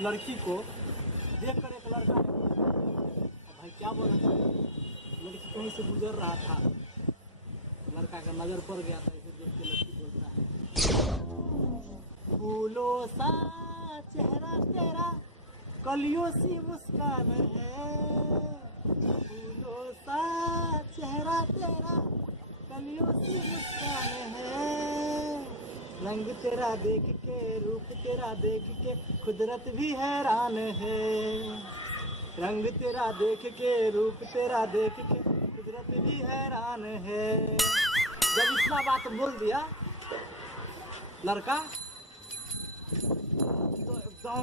लड़की को देखकर एक लड़का ने पूछा, भाई क्या बोल रहे थे? लड़की कहीं से गुजर रहा था, लड़का का नजर पड़ गया था, इसे देख के लड़की बोलता है, फूलों सा चेहरा तेरा, कलियों सी मुस्कान है, फूलों सा चेहरा तेरा, कलियों सी मुस्कान है, रंग तेरा देख के, रूप तेरा देख के, कुदरत भी हैरान है, रंग तेरा देख के, रूप तेरा देख के, कुदरत भी हैरान है। जब इतना बात बोल दिया लड़का तो एकदम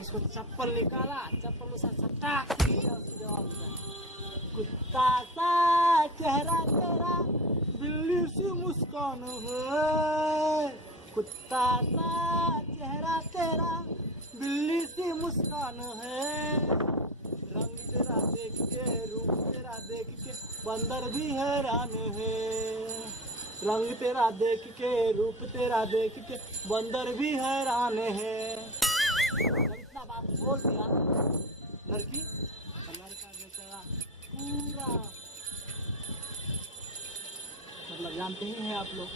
इसको चप्पल निकाला, चप्पल से सट्टा जवाब दिया, कुत्ता सा चेहरा तेरा, बिल्ली सी मुस्कान है, कुत्ता सा चेहरा तेरा, बिल्ली सी मुस्कान है, रंग तेरा देख के, रूप तेरा देख के, बंदर भी हैरान है, रंग तेरा देख के, रूप तेरा देख के, बंदर भी हैरान है। इतना बात बोल दिया लड़की, लड़का बेचारा पूरा, मतलब जानते ही हैं आप लोग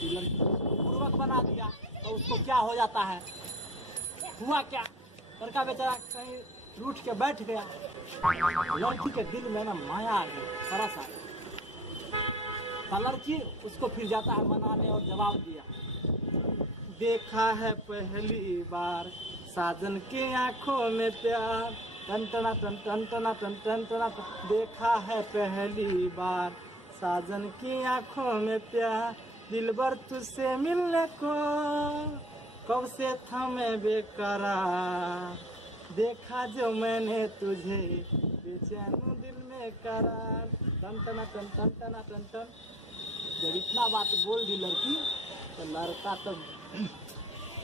कि लड़की को पूर्वक बना दिया तो उसको क्या हो जाता है। हुआ क्या, लड़का बेचारा कहीं रूठ के बैठ गया, लड़की के दिल में ना माया आ गई सारा सा, लड़की उसको फिर जाता है मनाने और जवाब दिया, देखा है पहली बार साजन के आंखों में प्यार, टन टना टन टन टना टन टन टना, देखा है पहली बार साजन की आंखों में प्यार, दिलबर तुझसे मिलने को कब से था मैं बेकरार, देखा जो मैंने तुझे बेचैन दिल में करार, टन टना टन टन टना टन टन। जब इतना बात बोल दी लड़की तो लड़का तो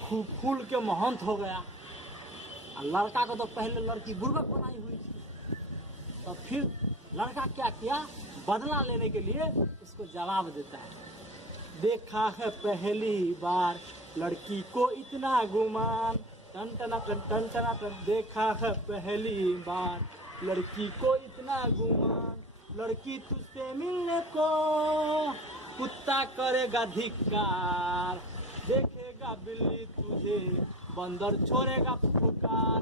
खूब फूल के महंत हो गया। लड़का को तो पहले लड़की बुर्बक बनाई हुई थी, तो फिर लड़का क्या किया, बदला लेने के लिए उसको जवाब देता है, देखा है पहली बार लड़की को इतना गुमान, टन टना टन टन टना टन, देखा है पहली बार लड़की को इतना गुमान, लड़की तुझसे मिलने को कुत्ता करेगा धिक्कार, देखेगा बिल्ली तुझे, बंदर छोड़ेगा फुकार।